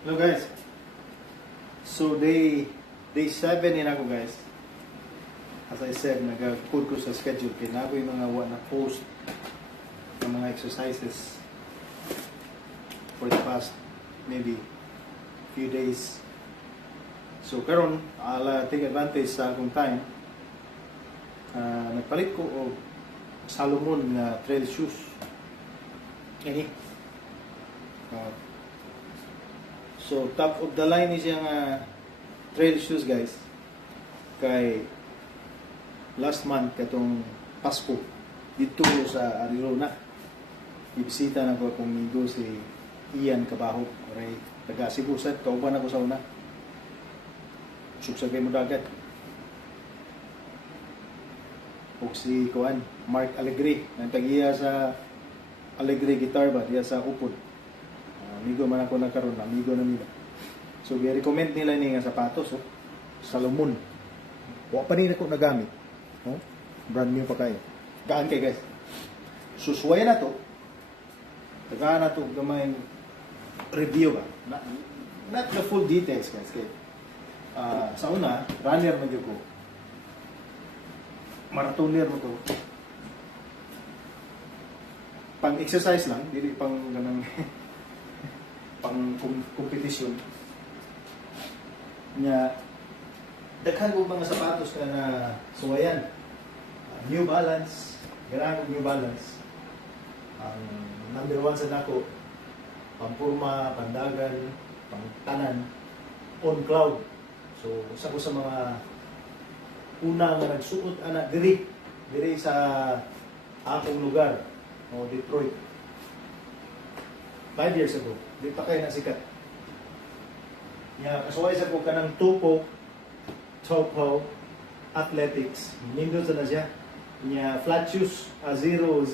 Hello guys. So day 7 din ako guys. As I said, nag-code ko sa schedule. Kaya ako yung mga na post ng mga exercises for the past maybe few days. So karon, I'll take advantage sa akong time. Nagpalit ko og Salomon na trail shoes. Ini. So top of the line is yung trail shoes guys. Kay last month katong Pasko dito sa Arizona. Ibisita na ko akong amigo si Ian Kabaho. Oray, taga Cebu sad, kauban ako sa una. Suksag kay mo dagat. O si Kuan, Mark Alegre, nang tagiya sa Alegre Guitar ba, diya sa Upod. Amigo man ako na karon, amigo na nila. So, i-recommend nila ni nga sapatos, oh. Salomon. Wa pa rin ako nagamit. Oh? Brand new pa kayo. Gaan kay guys. Susway na to. Tagaan na to, gamay review ba. Not the full details guys. Kay, sa una, runner man ko. Marathoner mo to. Pang-exercise lang, dili pang ganang pang kompetisyon. Nya daghan ko mga sapatos ka na suwayan. New Balance, ganahan ko New Balance. Ang number 1 sa nako, pampurma, pandagan, pangtanan, on cloud. So, isa ko sa mga una nga nagsuot ana diri sa akong lugar o Detroit 5 years ago. Di pa kayo nasikat. Kasuway sa ko kanang Topo Athletics. Nindot sa na siya. Flat shoes 0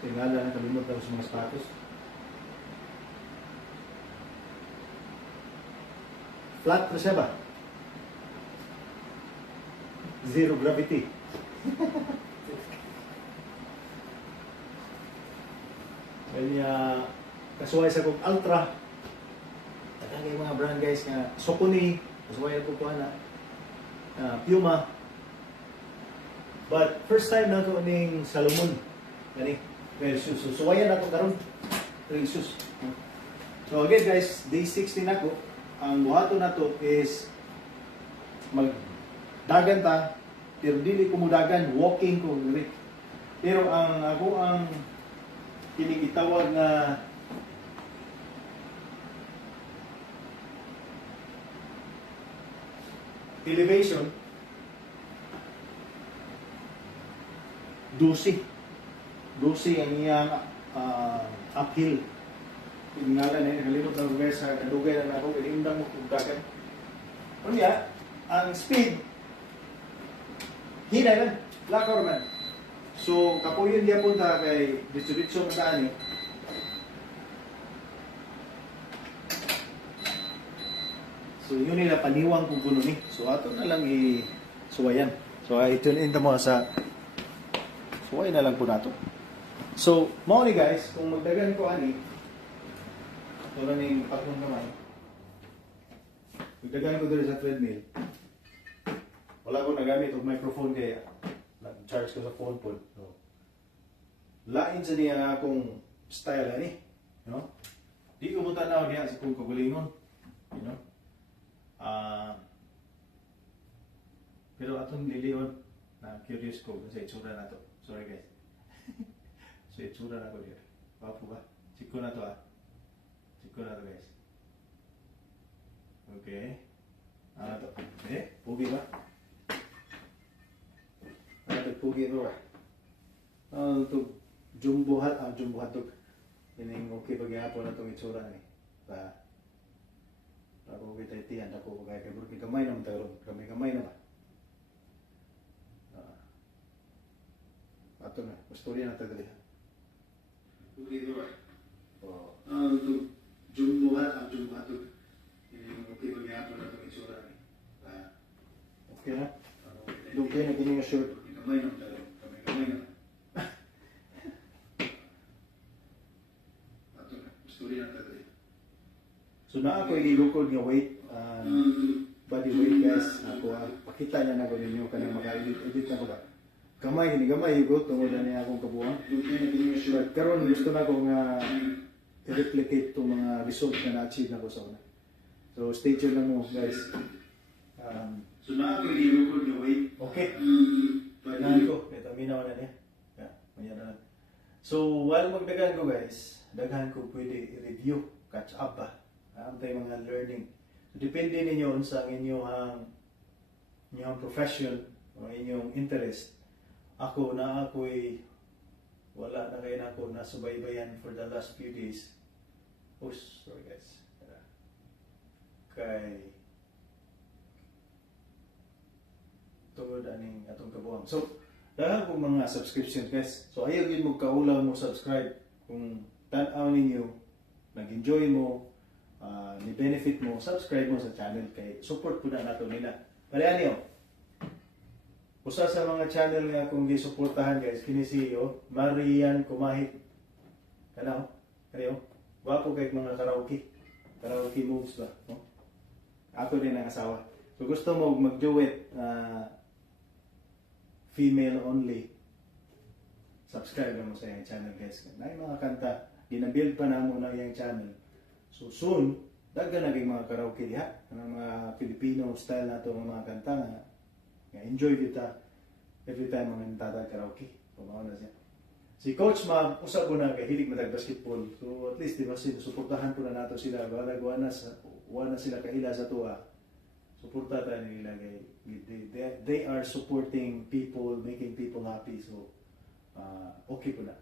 tingala na kalimot ako sa mga sapatos. Flat na siya ba? Zero gravity. Kaya kasuway sa kong Ultra. Tagang yung mga brand guys nga Sokuni, kasuway ako ko na Puma. But first time na ko ning Salomon. Gani, trail shoes. So suwayan ako karon trail shoes. So again guys, day 16 ako. Ang buhaton na to is magdagan ta, pero dili ko mudagan, walking ko. Pero ang kinigitawag na elevation 12 ang iyang uphill. Ingala na nakalimot ng lugar sa kadugay na ako, inindang mo kung dagan. Kunya, ang speed hinay lang, lakaw man. So, kapuyon niya punta kay distribusyon na daan eh. So, yun nila paniwang kung kuno ni. So, ato na lang i-suwayan. So, i-tune in mo sa suway na lang po nato. So, mao ni guys, kung magdagan ko ani, ito na yung tatlong kamay. Magdagan ko dito sa treadmill. Wala ko nagamit og microphone kaya nag-charge ko sa phone po. So, lain sa niya akong style ani, no? Di ko mo tanaw diha sa kung kagalingon, you know. Pero atong liliyon na curious ko sa itsura na to. Sorry guys. So itsura na ko diha. Papo ba? Siko na to Siko na to guys. Okay. Ano to? Pugi ba? Pugi ro. To jumbo hatog. Ining okay pagyapon na tong itsura ni. Ako kita itiyan ako kay burki kamay naman tayo. Kamay na ba? Ato na, istorya na tayo dali. Pugi ro. To jumbo hatog. Ining okay pagyapon na tong itsura ni. Okay na? Okay na kini nga shirt. Kamay naman tayo. Kamay na. So na ako igigukod nga weight, body weight guys, ako pakita niya na ko ninyo kanang maka-edit na ko ba. Gamay ko tungod na niya akong kabuang. But karon gusto na ko nga i-replicate itong mga result na na-achieve na ko sa una. So stay tuned lang mo guys. So na ako igigukod nga weight. Okay. Pagdahan ko, ito minaw na niya. Yeah, maya na lang. So while magdagan ko guys, daghan ko pwede i-review, catch up ba. Ang tayo mga learning. So, depende ninyo sa inyong profession o inyong interest. Ako'y wala na kayo na ako nasubaybayan for the last few days. Oh, sorry guys. Kay tungod aning atong kabuang. So, dahil po mga subscription guys. So, ayaw yun mo kaulaw mo subscribe. Kung tanaw ninyo, nag-enjoy mo, ni-benefit mo, subscribe mo sa channel kay support po na nato nila. Palayan niyo. Usa sa mga channel nga kung gi-suportahan guys, kini si Marian Kumahit. Kanaw? Kaniyo? Wapo kay mga karaoke. Karaoke moves ba? No? Ako din ang asawa. So gusto mo mag-duet female only. Subscribe mo sa yung channel guys. Na yung mga kanta, ginabuild pa na muna yung channel. So soon, daghan naging mga karaoke diha, ang mga Filipino style nato ng mga kanta nga enjoy kita every time mga nagtata karaoke. Pumao na siya. Si Coach Ma, usab ko na kay hilig matag basketball. So at least di ba suportahan po na nato sila. Wala sila kaila sa tuwa. Suporta tayo nila kay they are supporting people, making people happy. So okay po na.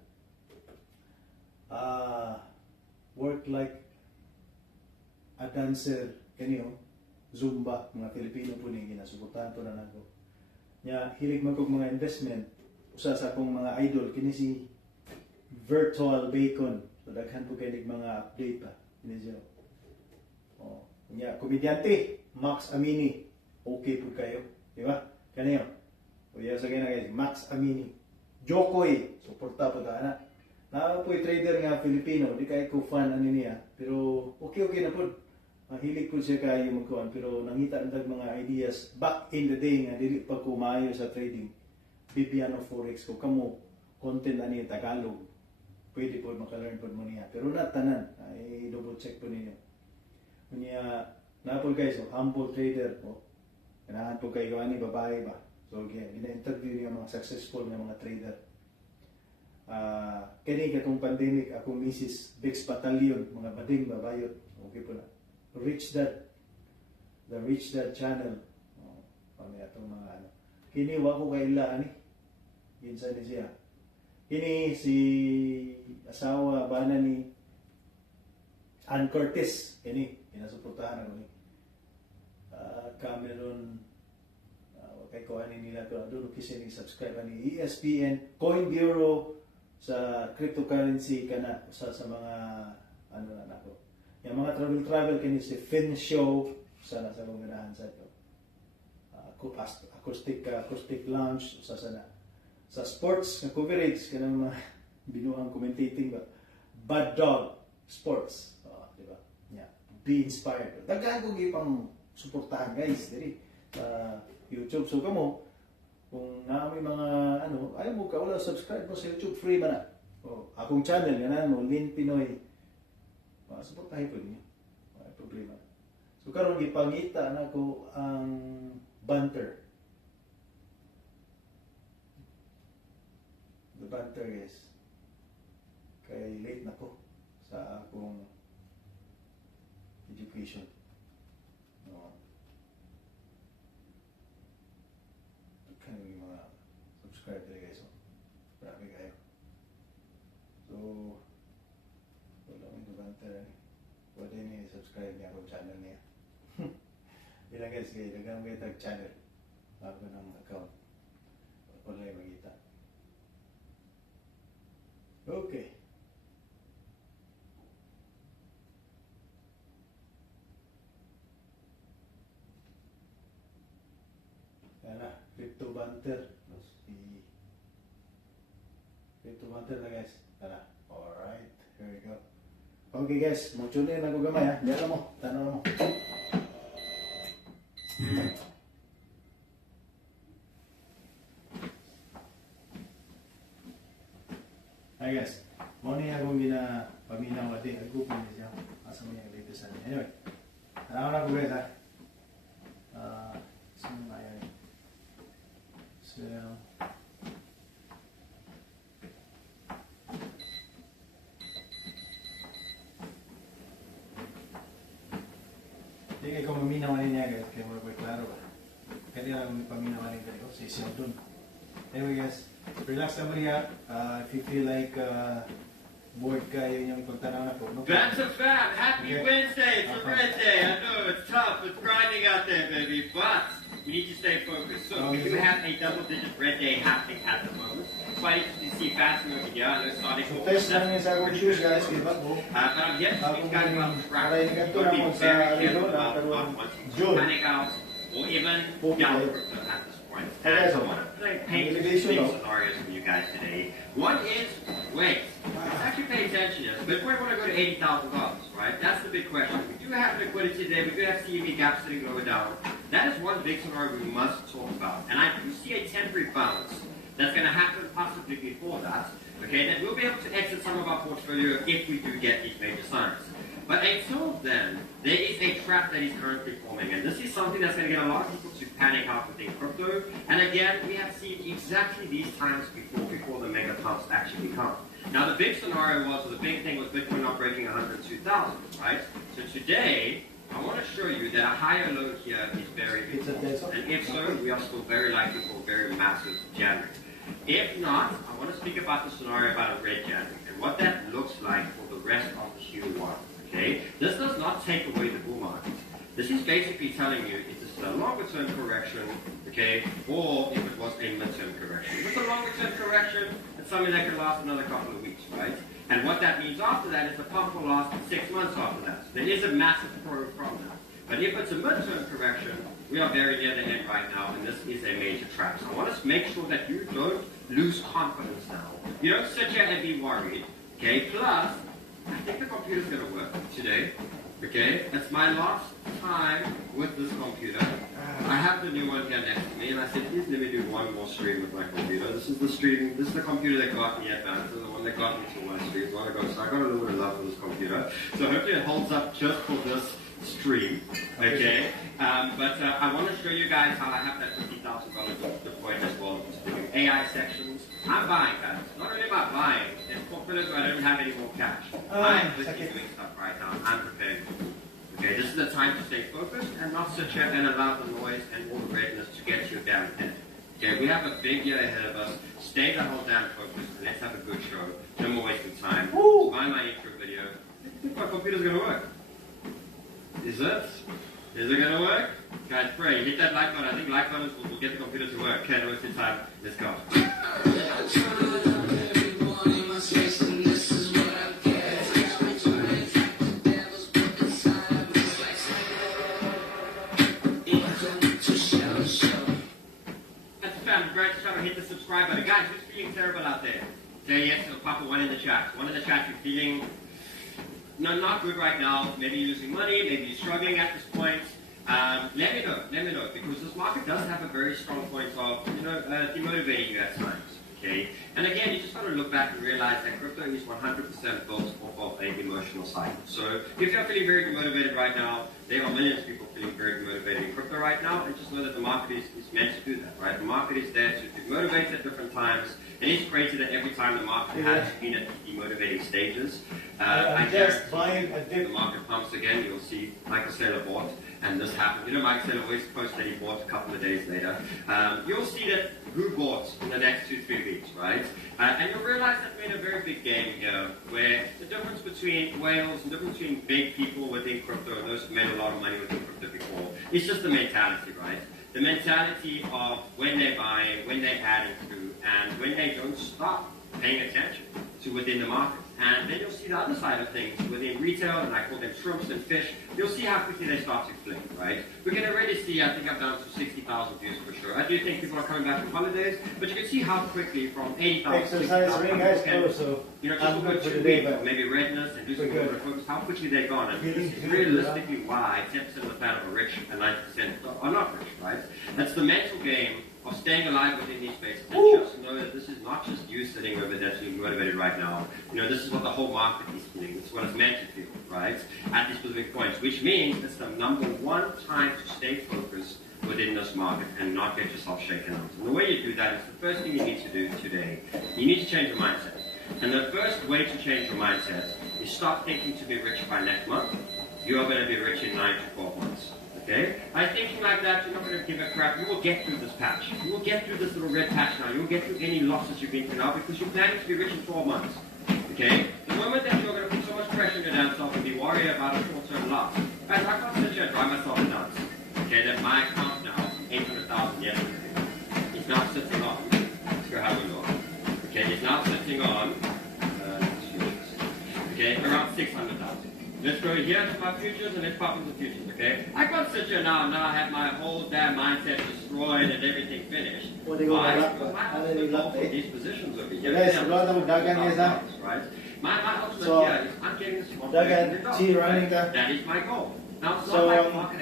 Work like a dancer, kaniyo, Zumba, mga Filipino po niya, ginasuportahan po na nako. Nya, hilig man kong mga investment, usa sa akong mga idol, kini si Virtual Bacon. So, daghan po kayo mga update pa. Kini siya. Nya, komedyante, Max Amini, okay po kayo. Di ba? Kaniyo. Uya sa kanya guys, Max Amini. Jokoy, suporta po ta na. Na po trader nga Filipino, di kay ko fan ani niya, pero okay na po. Hilig ko siya kayo magkuhan, pero nangita ang mga ideas back in the day nga dili pa ko maayo sa trading. Bibiano Forex ko kamo content ani Tagalog. Pwede po maka-learn po mo niya, pero na tanan. Ay double check po ninyo. Kunya na po guys, humble trader po. Kanahan po kayo ani babae ba. So gina-interview niya mga successful nga mga trader. Kani katong pandemic akong misis Bex Battalion, mga bading babayot. Okay po na. Reach That channel. Kami atong mga ano. Kini wa ko kay ila ani. Ginsa ni siya. Kini si asawa bana ni Ann Curtis. Kini pinasuportahan ako ni. Cameron kay ko ani nila to doon kasi ni subscribe ani ESPN Coin Bureau sa cryptocurrency kana usa sa mga ano na nako. Yung mga travel kini si Fin Show sa nasa ganahan sa ito. Acoustic lounge usa sa sports na coverage kanang mga binuang commentating ba. Bad Dog Sports. Di ba? Yeah. Be inspired. Daghan ko gipang suportahan guys diri sa YouTube. So kamo kung naami mga ano, ayaw mo ka wala subscribe mo sa YouTube, free man na. Akong channel ganan mo Lin Pinoy. Suportahin po niyo. May problema. So karon gipangita na ko ang banter. The banter guys. Kay late na ko sa akong education. Kanang mga subscriber guys. Marami kayo. So wala akong banter. Pwede niyo subscribe niya akong channel niya. Bilang guys, kayo dagang may tag channel. Bago ng account. Wala yung makita. Okay. Yan na, crypto banter. Crypto banter na guys. Yan na. Alright, here we go. Okay guys, mag-tune in ako gamay ha. Diyan mo, tanaw mo. Hi guys, mo niya akong paminaw natin. Agupin niya siya. Asa mo yung latest natin. Anyway, tanaw na ko guys ha. Sino na yan? So, hindi kayo maminaw niya guys, kaya mo na klaro ba? Kaya lang paminaw niya kayo, sisiyaw dun. Anyway guys, relax naman niya. If you feel like bored kayo yung pagtanaw na po. No? That's a fact. Happy Wednesday. It's a red day. I know it's tough. It's grinding out there, baby. But we need to stay focused. So we do have a double-digit red day happening at the moment. Quite interesting to see fast moving here. I know starting So test lang niya sa akong shoes guys, diba? but I'm yet to speak kind about the track. Para yung You've got to be very careful about Karon, once you June. panic out or even down crypto at this point. Hey, guys, And I want to paint two big scenarios for you guys today. One is, wait, let's actually pay attention here. But we want to go to $80,000, right? That's the big question. We do have liquidity today. We do have CME gap sitting lower down. That is one big scenario we must talk about. And I do see a temporary bounce that's going to happen possibly before that. Okay, that we'll be able to exit some of our portfolio if we do get these major signs. But until then, there is a trap that is currently forming, and this is something that's going to get a lot of people to panic out within crypto. And again, we have seen exactly these times before the mega pumps actually come. Now, the big scenario was, or the big thing was Bitcoin not breaking 102,000, right? So today, I want to show you that a higher low here is very important. And if so, we are still very likely for a very massive January. If not, I want to speak about the scenario about a red January and what that looks like for the rest of Q1. Okay, this does not take away the bull market. This is basically telling you if this is a longer term correction, okay, or if it was a mid-term correction. If it's a longer term correction, it's something that can last another couple of weeks, right? And what that means after that is the pump will last 6 months after that. There is a massive pro from that. But if it's a mid-term correction, we are very near the end right now, and this is a major trap. So I want to make sure that you don't lose confidence now. You don't sit here and be worried, okay? Plus, I think the computer's going to work today, okay? It's my last time with this computer. I have the new one here next to me, and I said, please let me do one more stream with my computer. This is the computer that got me advanced, and the one that got me to one stream. So I got a little bit of love for this computer. So hopefully it holds up just for this stream, okay? But I want to show you guys how I have that $50,000 deployed as well. Doing AI sections. I'm buying guys. Not only am I buying, it's confidence I don't have any more cash. I'm busy doing stuff right now. I'm preparing. Okay, this is the time to stay focused and not sit here and allow the noise and all the redness to get you down head. Okay, we have a big year ahead of us. Stay the whole damn focused and let's have a good show. No more wasting time. Buy my intro video. I think my computer's gonna work. Is it? Is it gonna work? Guys, pray. Hit that like button. I think like buttons will get the computer to work. Okay, no wasting time. Let's go. Great to try to hit the subscribe button. Guys, who's feeling terrible out there? Say yes or pop a one in the chat. One in the chat, you're feeling not good right now. Maybe you're losing money, maybe you're struggling at this point. Let me know, because this market does have a very strong point of, demotivating you at times. Okay? And again, you just got to look back and realize that crypto is 100% built off of an emotional cycle. So if you're feeling very demotivated right now, there are millions of people feeling very demotivated in crypto right now, and just know that the market is meant to do that, right? The market is there to demotivate at different times. It is crazy that every time the market has been at demotivating stages, I guess the market pumps again, you'll see Michael Saylor bought, and this happened. You know, Michael Saylor always posts that he bought a couple of days later. You'll see that who bought in the next 2-3 weeks, right? And you'll realize that we're in a very big game here, where the difference between whales and the difference between big people within crypto and those who made a lot of money within crypto before, is just the mentality, right? The mentality of when they're buying, when they're adding to, and when they don't stop paying attention to within the market. And then you'll see the other side of things, within retail, and I call them shrimps and fish, you'll see how quickly they start to flip, right? We can already see, I think I'm down to 60,000 views for sure. I do think people are coming back from holidays, but you can see how quickly from 80,000 Exercise ring, guys, so just I'm look good at for 2 today, weeks, but or maybe redness, and do some we're more focus, how quickly they're gone. And this is realistically why 10% of the planet are rich and 90% are not rich, right? That's the mental game of staying alive within these spaces, and just know that this is not just you sitting over there feeling motivated right now. This is what the whole market is feeling. It's what it's meant to feel, right? At these specific points, which means it's the number one time to stay focused within this market and not get yourself shaken out. And the way you do that is the first thing you need to do today. You need to change your mindset. And the first way to change your mindset is stop thinking to be rich by next month. You are going to be rich in 9 to 12 months. Okay? By thinking like that, you're not going to give a crap. You will get through this patch. You will get through this little red patch now. You will get through any losses you've been through now because you're planning to be rich in 12 months. Okay? The moment that you're going to put so much pressure on your damn self and be worried about a short-term loss, guys, I can't sit here and drive myself nuts. Okay? That my account now, 800,000 yesterday, is now sitting on. Let's go have a look. Okay? It's now sitting on, around 600,000. Let's go here to my futures and let's pop into futures, okay? I can't sit here now I have my whole damn mindset destroyed and everything finished. What do you want to Because my ultimate goal for these positions over here. Guys, right? My ultimate here is I'm getting this from That is my goal. Now, it's not like market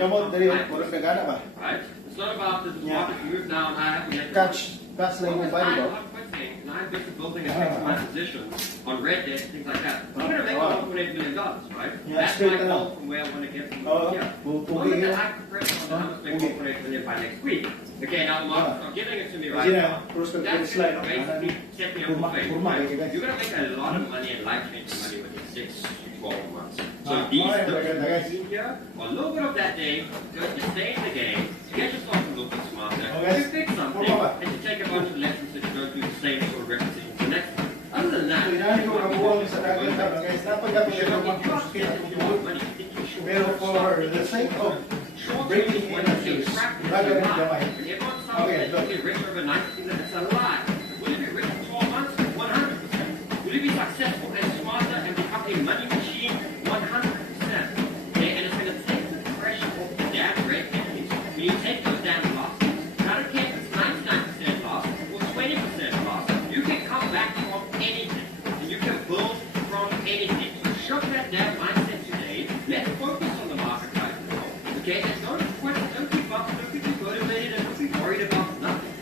right? It's not about the market move down, I have to get catch like I'm quitting, and I'm busy building and fixing my positions on red debt and things like that. I'm going to make $1.8 million, right? That's my goal from where I want to get from here. The moment that I compress on how to make $1.8 million by next week, okay, now the market's not giving it to me right now. That's going to basically set me up for failure. You're going to make a lot of money and life-changing money within 6 to 12 months. So these in here, or a little bit of that day, just stay in the game, get yourself a little bit smarter, you fix something, and you take a bunch of lessons that you don't do the same sort of repetitions the next time. Other than that, Pero for the sake of breaking in rich overnight, it's a lie. Will you be rich in 12 months? 100%. Will you be successful and smarter and become a money machine? 100%. Okay, and it's going to take the pressure off the damn red enemies. When you take those damn losses, I don't care if it's 99% loss or 20% loss, you can come back from anything. And you can build from anything. So shove that damn mindset today. Let's focus on the market right now. Okay, and don't quit, don't give up, don't be motivated, and don't be worried about nothing.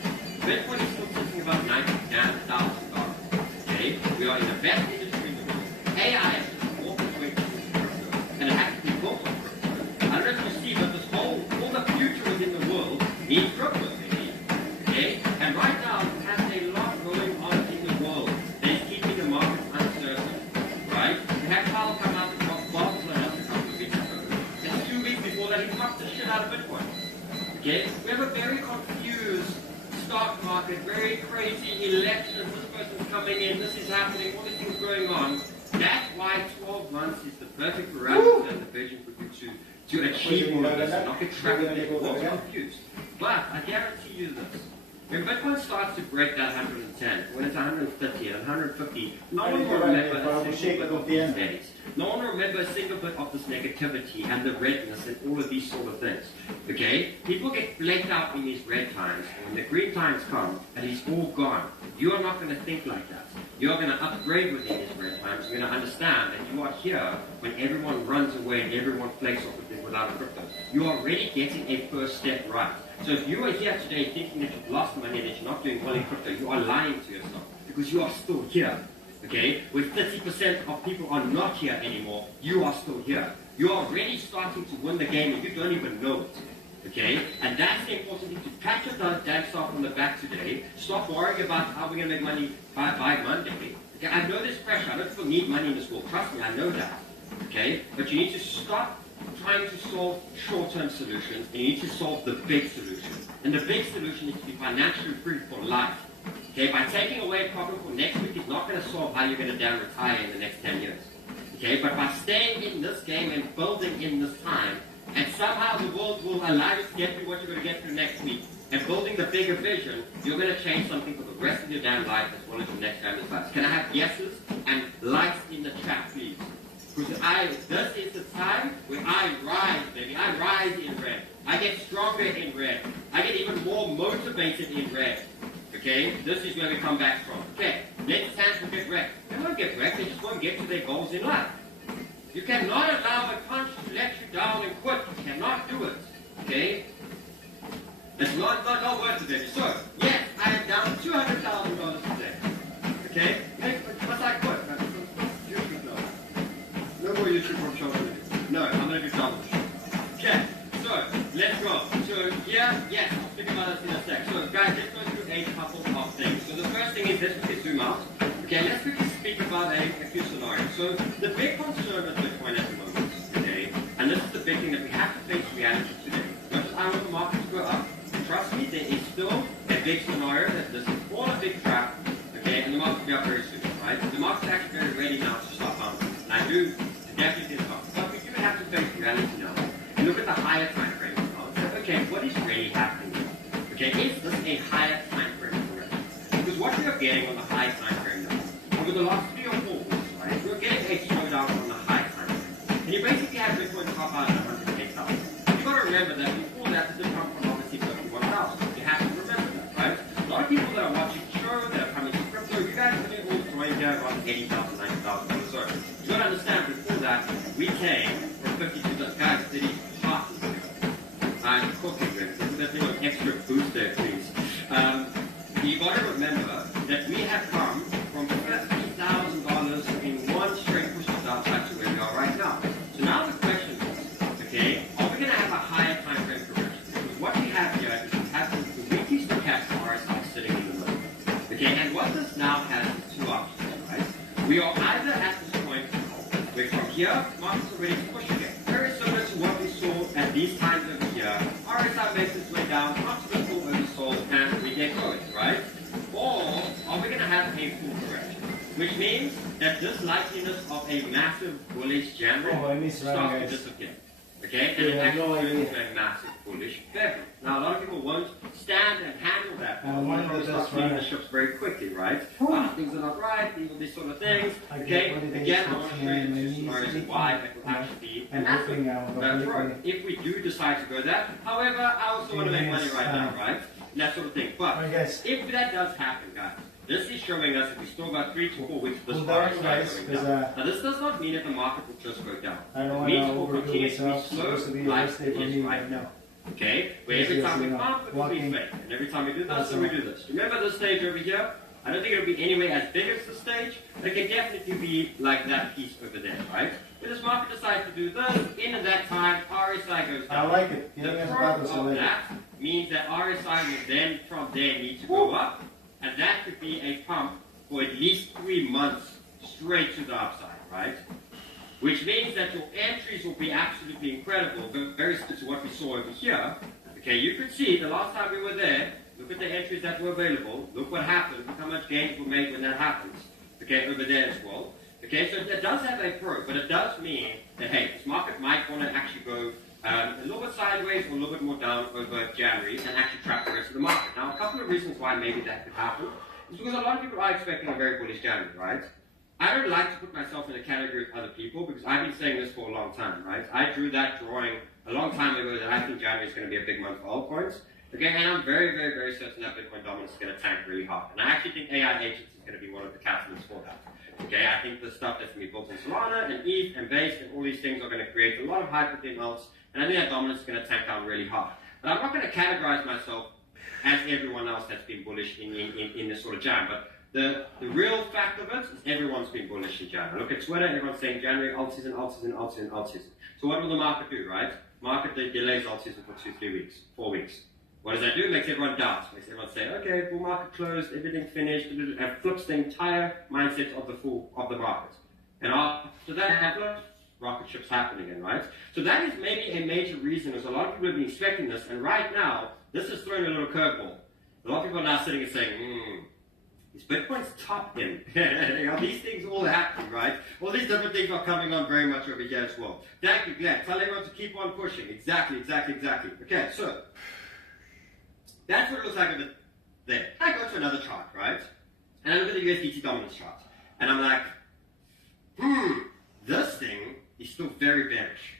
Bitcoin is still sitting about $90,000. Okay, we are in the best industry in the world. AI is just walking away from crypto, and it has to be built on crypto. I don't know if you see, but this whole, all the future within the world needs crypto, maybe. Okay, and right now it has a lot going on in the world that is keeping the market uncertain. Right? You had Powell come out and talk about a couple of weeks ago. And 2 weeks before that, he popped the shit out of Bitcoin. Okay? We have a very confused stock market, very crazy elections, this person's coming in, this is happening, all these things going on. That's why 12 months is the perfect parameter and the vision for you to achieve all of this and not get trapped and confused. But I guarantee you this. When Bitcoin starts to break that 110, when it's 150 and 150, no one will remember a single bit of these days. No one will remember a single bit of this negativity and the redness and all of these sort of things. Okay? People get blanked out in these red times, and when the green times come, and it's all gone. You are not going to think like that. You are going to upgrade within these red times. You're going to understand that you are here when everyone runs away and everyone flakes off without a crypto. You are already getting a first step right. So if you are here today thinking that you've lost money, that you're not doing well in crypto, you are lying to yourself because you are still here. Okay? Where 30% of people are not here anymore, you are still here. You are already starting to win the game and you don't even know it. Okay? And that's the important thing, to pat yourself on the back today. Stop worrying about how we're going to make money by Monday. Okay? I know there's pressure. I know people need money in this world. Trust me, I know that. Okay? But you need to stop trying to solve short-term solutions, and you need to solve the big solution. And the big solution is to be financially free for life. Okay, by taking away a problem for next week, it's not going to solve how you're going to down retire in the next 10 years. Okay, but by staying in this game and building in this time, and somehow the world will allow you to get through what you're going to get through next week, and building the bigger vision, you're going to change something for the rest of your damn life as well as your next family's life. Can I have yeses and likes in the chat, please? This is the time when I rise, baby. I rise in red. I get stronger in red. I get even more motivated in red. Okay? This is where we come back from. Okay, let's stand to get wrecked. They won't get wrecked, they just won't get to their goals in life. You cannot allow a conscience to let you down and quit. You cannot do it. Okay? It's not worth it. So, yes, I am down $200,000 today. Okay? Must I quit? No more YouTube from children. No, I'm going to do double. Okay, so let's go. So here, yes, I'll speak about this in a sec. So guys, let's go through a couple of things. So the first thing is, let's quickly zoom out. Okay, let's quickly speak about a few scenarios. So the big concern with Bitcoin at the moment, okay, and this is the big thing that we have to face reality today. Not just I want the market to go up. Trust me, there is still a big scenario that this is all a big trap, okay, and the market will be up very soon, right? The market's actually very ready now to start bouncing. And I do definitely think about it. But we do have to face reality now. And look at the higher time frame now. So, okay, what is really happening here? Okay, is this a higher time frame already? Because what we are getting on the high time frame now, over the last 3 or 4 weeks, right, we're getting a slowdown on the high time frame. And you basically have Bitcoin top out at 108,000. You've got to remember that before that, this did come from obviously 51,000. You have to remember that, right? A lot of people that are watching the show, that are coming to crypto, you guys are all throwing down around 80,000, 90,000. So you got to understand, before that, we came from 50 to the guys, did he half and cooking with that little extra boost there, please. You got to remember that we have come from $50,000 in one straight push outside to where we are right now. So now the question is, okay, are we going to have a higher time frame progression? Because what we have here is we have the weekly stochastic RSI sitting in the middle. Okay, and what this now has is two options, right? We are either at this point where from here, markets are ready to push again. Very similar to what we saw at these times over here. RSI makes its way down, optimal full oversold, and we get going, right? Or are we going to have a full correction? Which means that this likeliness of a massive bullish January starts to disappear. Okay? And it actually turns into a massive bullish February. Now, a lot of people won't stand and handle that. They'll start seeing the ships very quickly, right? Things are not right, these sort of things. Okay? Again, I want to show you the two scenarios of why it will actually be massive growth if we do decide to go that. However, I also want to make money right now, right? That sort of thing. But if that does happen, guys, this is showing us that we still got 3 to 4 weeks this far going down. Now, this does not mean that the market will just go down. It means it will continue to be slow, like it is right now. Okay? Where every time we pump, it will be fake. And every time we do this, then we do this. Remember this stage over here? I don't think it'll be anywhere as big as the stage, but it can definitely be like that piece over there, right? When this market decides to do this, in that time, RSI goes down. I like it. The pro of that means that RSI will then from there need to go up, and that could be a pump for at least 3 months straight to the upside, right? Which means that your entries will be absolutely incredible, but very similar to what we saw over here. Okay, you could see the last time we were there, look at the entries that were available, look what happened, look how much gains were made when that happens. Okay, over there as well. Okay, so it does have a pro, but it does mean that, hey, this market might want to actually go a little bit sideways or a little bit more down over January and actually trap the rest of the market. Now, a couple of reasons why maybe that could happen is because a lot of people are expecting a very bullish January, right? I don't like to put myself in a category of other people because I've been saying this for a long time, right? I drew that drawing a long time ago that I think January is going to be a big month for altcoins. Okay, and I'm very, very, very certain that Bitcoin dominance is going to tank really hard. And I actually think AI agents is going to be one of the catalysts for that. Okay, I think the stuff that's going to be built in Solana and ETH and Base and all these things are going to create a lot of hype within melts. And I think that dominance is going to tank down really hard. But I'm not going to categorize myself as everyone else that's been bullish in this sort of jam. But the real fact of it is everyone's been bullish in January. Look at Twitter, everyone's saying January, alt season, alt season, alt season, alt season. So what will the market do, right? Market delays alt season for 2, 3 weeks, 4 weeks. What does that do? It makes everyone doubt. Makes everyone say, okay, bull market closed, everything finished, and flips the entire mindset of the market. And after that, rocket ships happen again, right? So that is maybe a major reason, because a lot of people have been expecting this, and right now, this is throwing a little curveball. A lot of people are now sitting and saying, is Bitcoin's top in? These things all happening, right? All these different things are coming on very much over here as well. Thank you, Glenn. Tell everyone to keep on pushing. Exactly. Okay, so that's what it looks like over there. I go to another chart, right? And I look at the USDT dominance chart. And I'm like, this thing still very bearish.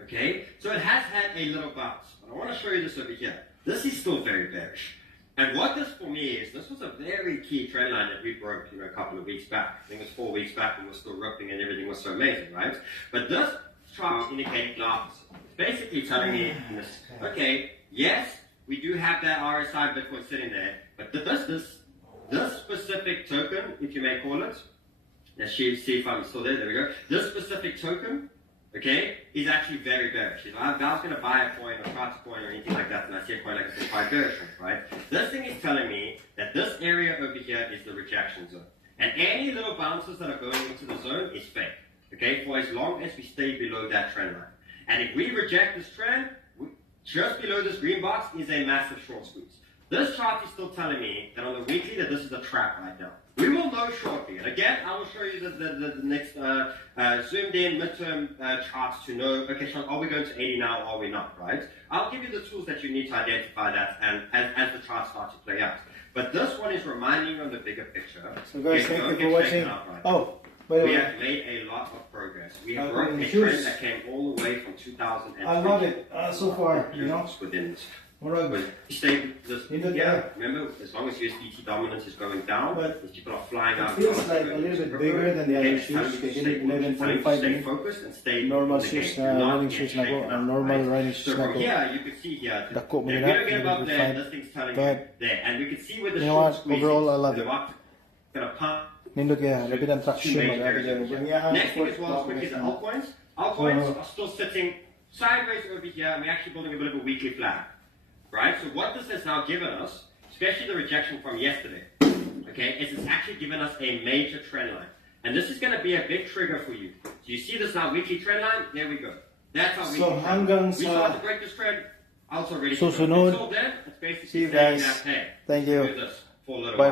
Okay, so it has had a little bounce, but I want to show you this over here. This is still very bearish. And what this for me is, this was a very key trend line that we broke, a couple of weeks back. I think it was 4 weeks back, and we're still ripping and everything was so amazing, right? But this chart is indicating the opposite. It's basically telling me, okay, yes, we do have that RSI Bitcoin sitting there, but this specific token, if you may call it, let's see if I'm still there, there we go. This specific token, okay, is actually very bearish. If I was going to buy a coin or chart a coin or anything like that, and I see a coin like this, quite bearish, right? This thing is telling me that this area over here is the rejection zone. And any little bounces that are going into the zone is fake, okay, for as long as we stay below that trend line. And if we reject this trend, just below this green box is a massive short squeeze. This chart is still telling me that on the weekly that this is a trap right now. We will know shortly. And again, I will show you the next zoomed in midterm charts to know, okay, so are we going to 80 now or are we not, right? I'll give you the tools that you need to identify that and as the charts start to play out. But this one is reminding you of the bigger picture. So guys, thank you for watching. Oh, by the we way, have made a lot of progress. We have broken a trend that came all the way from 2003. I love it so far, Within this. Alright. Stay just, remember, as long as USDT dominance is going down, but these people are flying out. It feels like a little bit bigger than the other shoes. Stay focused and stay normal shoes na running shoes na ko, normal running shoes na ko. Yeah, you can see here. Dako mo we nila, don't get above there, this thing's telling you there. And we can see where the you know what, short squeeze overall I love is. it. Gonna pump. Nindot kaya, lapit ang traction Next thing as well, quickly, the altcoins. Altcoins are still sitting sideways over here, and we're actually building a bit of a weekly flag. Right? So what this has now given us, especially the rejection from yesterday, okay, is it's actually given us a major trend line. And this is going to be a big trigger for you. So you see this now, weekly trend line? There we go. That's how we hanggang we start sa to break this trend, also ready susunod. to go. Until then, it's basically See you guys. saying that, hey, Thank you. do this for a little Bye. while.